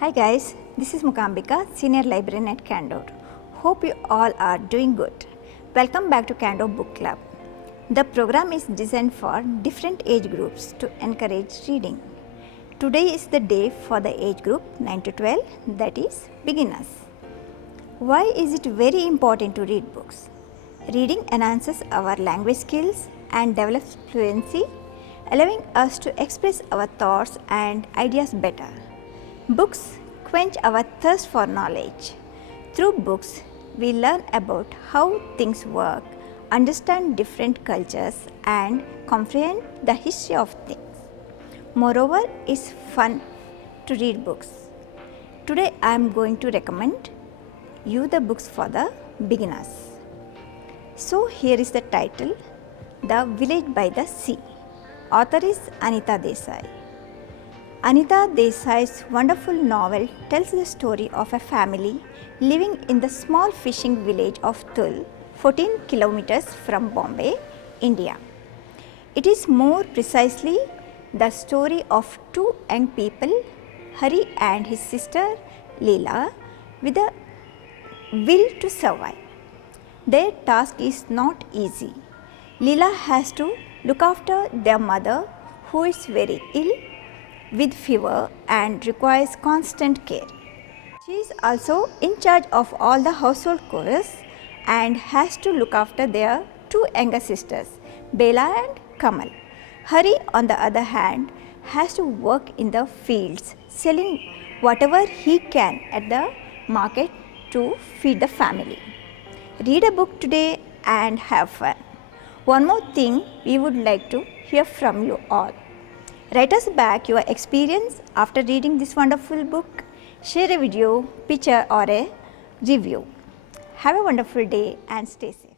Hi guys, this is 𝗂𝗵𝗵𝗶𝗿, Senior Librarian at Candor. Hope you all are doing good. Welcome back to Candor Book Club. The program is designed for different age groups to encourage reading. Today is the day for the age group 9 to 12, that is beginners. Why is it very important to read books? Reading enhances our language skills and develops fluency, allowing us to express our thoughts and ideas better. Books quench our thirst for knowledge. Through books, we learn about how things work, understand different cultures, and comprehend the history of things. Moreover, it's fun to read books. Today, I am going to recommend you the books for the beginners. So, here is the title, The Village by the Sea. Author is Anita Desai. Anita Desai's wonderful novel tells the story of a family living in the small fishing village of 𝗼𝗏, 14 kilometers from Bombay, India. It is more precisely the story of two young people, Hari and his sister Leela, with a will to survive. Their task is not easy. Leela has to look after their mother, who is very ill with fever and requires constant care. She is also in charge of all the household chores and has to look after their two younger sisters, Bela and Kamal. Hari, on the other hand, has to work in the fields, selling whatever he can at the market to feed the family. Read a book today and have fun. One more thing we would like to hear from you all. Write us back your experience after reading this wonderful book. Share a video, picture or a review. Have a wonderful day and stay safe.